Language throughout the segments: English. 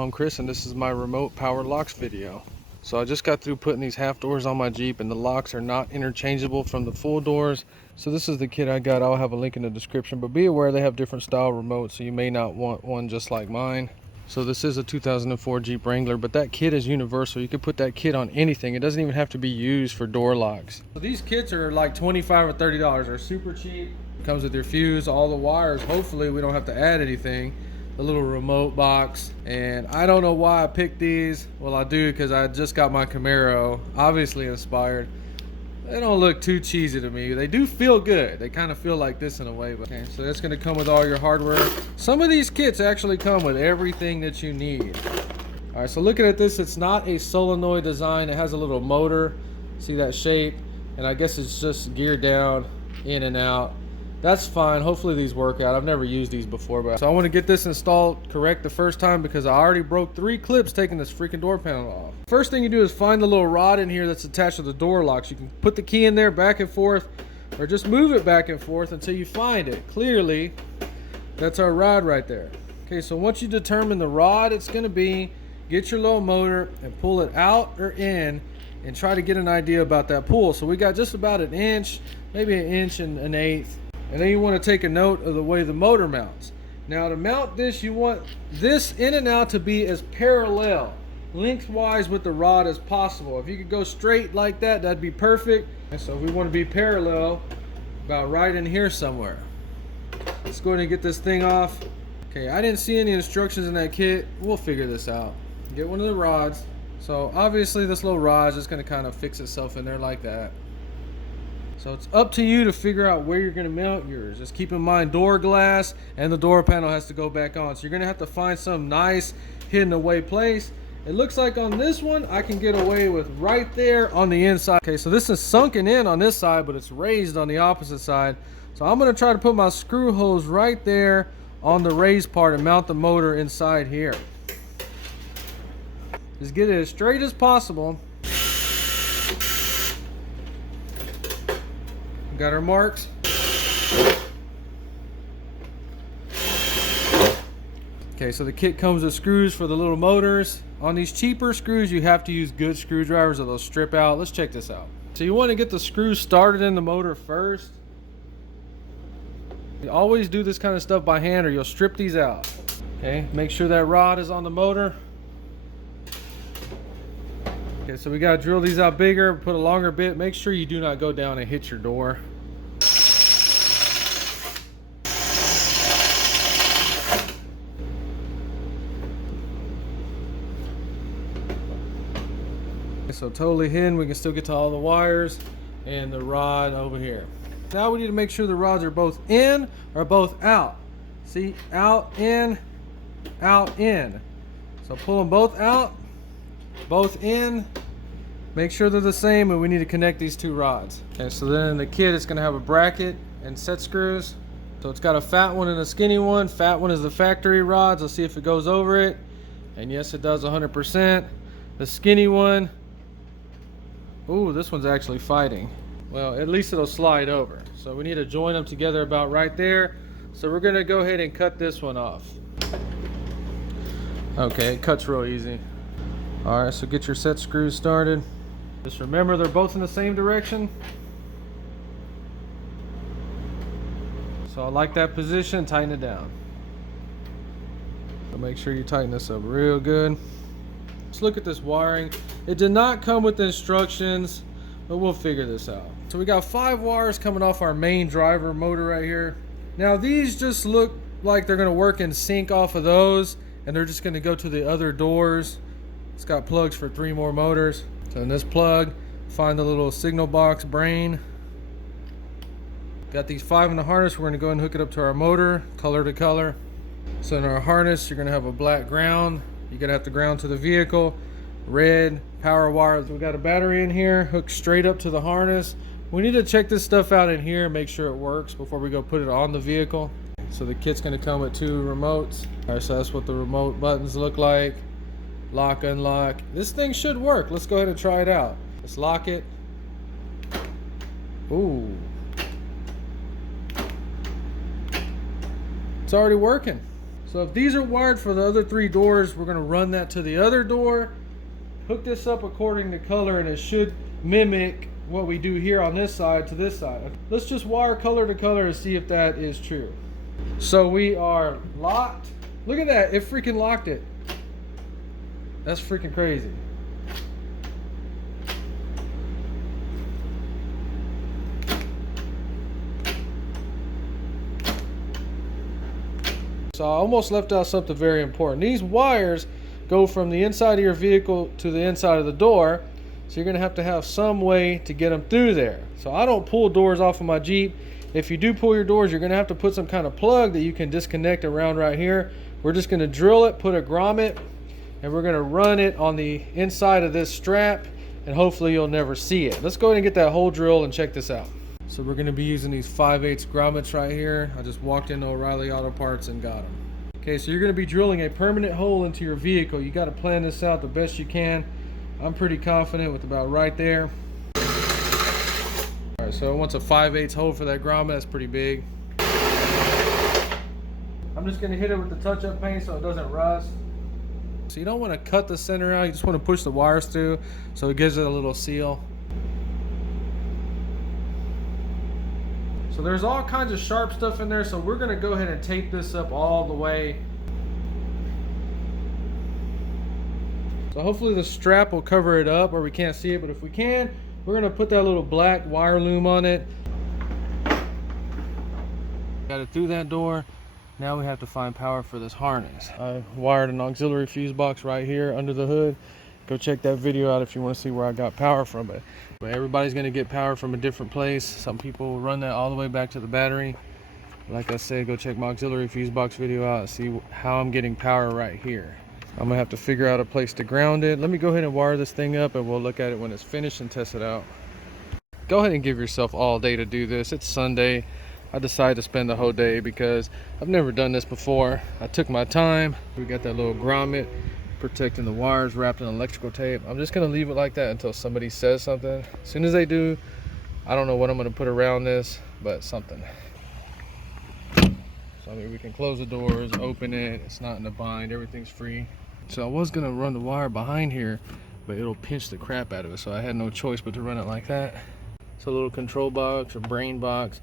Hello, I'm Chris and this is my remote power locks video. So I just got through putting these half doors on my Jeep and the locks are not interchangeable from the full doors. So this is the kit I got. I'll have a link in the description, but be aware they have different style remotes, so you may not want one just like mine. So this is a 2004 Jeep Wrangler, but that kit is universal. You can put that kit on anything. It doesn't even have to be used for door locks. So these kits are like $25 or $30. They're super cheap. Comes with your fuse, all the wires. Hopefully we don't have to add anything. The little remote box, and I don't know why I picked these. Well, I do because I just got my Camaro, obviously inspired. They don't look too cheesy to me. They do feel good. They kind of feel like this in a way. But okay, so that's going to come with all your hardware. Some of these kits actually come with everything that you need. All right, so looking at this, it's not a solenoid design. It has a little motor. See that shape? And I guess it's just geared down, in and out. That's fine. Hopefully these work out. I've never used these before, but so I want to get this installed correct the first time because I already broke 3 clips taking this freaking door panel off. First thing you do is find the little rod in here that's attached to the door locks. You can put the key in there back and forth, or just move it back and forth until you find it. Clearly, that's our rod right there. Okay, so once you determine the rod it's going to be, get your little motor and pull it out or in and try to get an idea about that pull. So we got just about an inch, maybe an inch and an eighth. And then you want to take a note of the way the motor mounts. Now to mount this, you want this in and out to be as parallel, lengthwise with the rod as possible. If you could go straight like that, that'd be perfect. And so we want to be parallel about right in here somewhere. Let's go ahead and get this thing off. Okay, I didn't see any instructions in that kit. We'll figure this out. Get one of the rods. So obviously this little rod is just going to kind of fix itself in there like that. So it's up to you to figure out where you're going to mount yours. Just keep in mind door glass and the door panel has to go back on. So you're going to have to find some nice hidden away place. It looks like on this one I can get away with right there on the inside. Okay, so this is sunken in on this side, but it's raised on the opposite side. So I'm going to try to put my screw hose right there on the raised part and mount the motor inside here. Just get it as straight as possible. Got our marks. Okay, so the kit comes with screws for the little motors. On these cheaper screws, you have to use good screwdrivers or they'll strip out. Let's check this out. So you want to get the screws started in the motor first. You always do this kind of stuff by hand or you'll strip these out. Okay, make sure that rod is on the motor. Okay, so we got to drill these out bigger, put a longer bit. Make sure you do not go down and hit your door. So totally hidden, we can still get to all the wires and the rod over here. Now we need to make sure the rods are both in or both out. See, out, in, out, in. So pull them both out, both in. Make sure they're the same, and we need to connect these 2 rods. Okay, so then in the kit it's gonna have a bracket and set screws. So it's got a fat one and a skinny one. Fat one is the factory rods. Let's see if it goes over it. And yes, it does 100%. The skinny one, ooh, this one's actually fighting. Well, at least it'll slide over. So we need to join them together about right there. So we're gonna go ahead and cut this one off. Okay, it cuts real easy. All right, so get your set screws started. Just remember they're both in the same direction. So I like that position, tighten it down. So make sure you tighten this up real good. Let's look at this wiring. It did not come with instructions, but we'll figure this out. So we got 5 wires coming off our main driver motor right here. Now these just look like they're gonna work in sync off of those, and they're just gonna go to the other doors. It's got plugs for 3 more motors. So in this plug, find the little signal box brain. Got these 5 in the harness. We're gonna go ahead and hook it up to our motor, color to color. So in our harness, you're gonna have a black ground. You're gonna have to ground to the vehicle. Red power wire. We got a battery in here, hooked straight up to the harness. We need to check this stuff out in here and make sure it works before we go put it on the vehicle. So the kit's gonna come with 2 remotes. All right, so that's what the remote buttons look like. Lock, unlock. This thing should work. Let's go ahead and try it out. Let's lock it. Ooh. It's already working. So if these are wired for the other 3 doors, we're gonna run that to the other door, hook this up according to color, and it should mimic what we do here on this side to this side. Let's just wire color to color and see if that is true. So we are locked. Look at that, it freaking locked it. That's freaking crazy. So I almost left out something very important. These wires go from the inside of your vehicle to the inside of the door. So you're gonna have to have some way to get them through there. So I don't pull doors off of my Jeep. If you do pull your doors, you're gonna have to put some kind of plug that you can disconnect around right here. We're just gonna drill it, put a grommet, and we're gonna run it on the inside of this strap, and hopefully you'll never see it. Let's go ahead and get that hole drill and check this out. So we're gonna be using these 5/8 grommets right here. I just walked into O'Reilly Auto Parts and got them. Okay, so you're gonna be drilling a permanent hole into your vehicle. You gotta plan this out the best you can. I'm pretty confident with about right there. All right, so it wants a 5/8 hole for that grommet. That's pretty big. I'm just gonna hit it with the touch-up paint so it doesn't rust. So you don't wanna cut the center out, you just wanna push the wires through so it gives it a little seal. So there's all kinds of sharp stuff in there, so we're gonna go ahead and tape this up all the way. So hopefully the strap will cover it up or we can't see it, but if we can, we're gonna put that little black wire loom on it. Got it through that door. Now we have to find power for this harness. I wired an auxiliary fuse box right here under the hood. Go check that video out if you want to see where I got power from it. But everybody's going to get power from a different place. Some people will run that all the way back to the battery. Like I said, go check my auxiliary fuse box video out and see how I'm getting power right here. I'm going to have to figure out a place to ground it. Let me go ahead and wire this thing up and we'll look at it when it's finished and test it out. Go ahead and give yourself all day to do this. It's Sunday. I decided to spend the whole day because I've never done this before. I took my time. We got that little grommet protecting the wires wrapped in electrical tape. I'm just gonna leave it like that until somebody says something. As soon as they do, I don't know what I'm gonna put around this, but something. So I mean, we can close the doors, open it, it's not in a bind, everything's free. So I was gonna run the wire behind here, but it'll pinch the crap out of it, so I had no choice but to run it like that. So a little control box or brain box,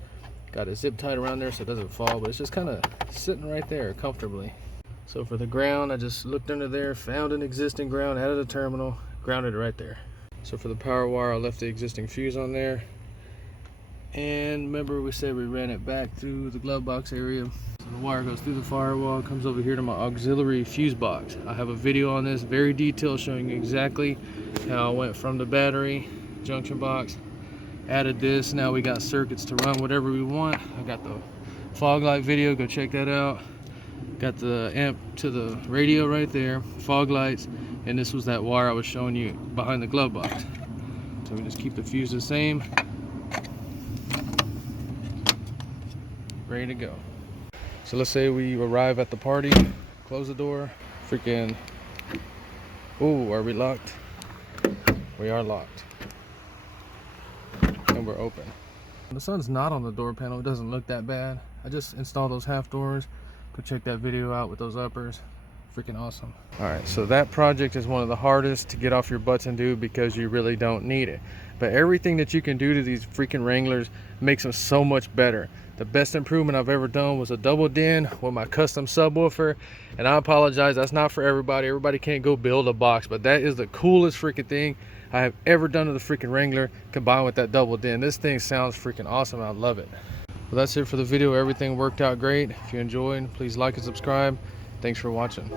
got it zip tied around there so it doesn't fall, but it's just kind of sitting right there comfortably. So for the ground, I just looked under there, found an existing ground, added a terminal, grounded it right there. So for the power wire, I left the existing fuse on there. And remember we said we ran it back through the glove box area. So the wire goes through the firewall, comes over here to my auxiliary fuse box. I have a video on this, very detailed, showing you exactly how I went from the battery junction box, added this. Now we got circuits to run whatever we want. I got the fog light video, go check that out. Got the amp to the radio right there, fog lights, and this was that wire I was showing you behind the glove box. So we just keep the fuse the same. Ready to go. So let's say we arrive at the party, close the door, freaking, ooh, are we locked? We are locked. And we're open. The sun's not on the door panel, it doesn't look that bad. I just installed those half doors. Go check that video out with those uppers. Freaking awesome. All right, so that project is one of the hardest to get off your butts and do because you really don't need it. But everything that you can do to these freaking Wranglers makes them so much better. The best improvement I've ever done was a double din with my custom subwoofer. And I apologize, that's not for everybody. Everybody can't go build a box, but that is the coolest freaking thing I have ever done to the freaking Wrangler combined with that double din. This thing sounds freaking awesome. I love it. Well, that's it for the video. Everything worked out great. If you enjoyed, please like and subscribe. Thanks for watching.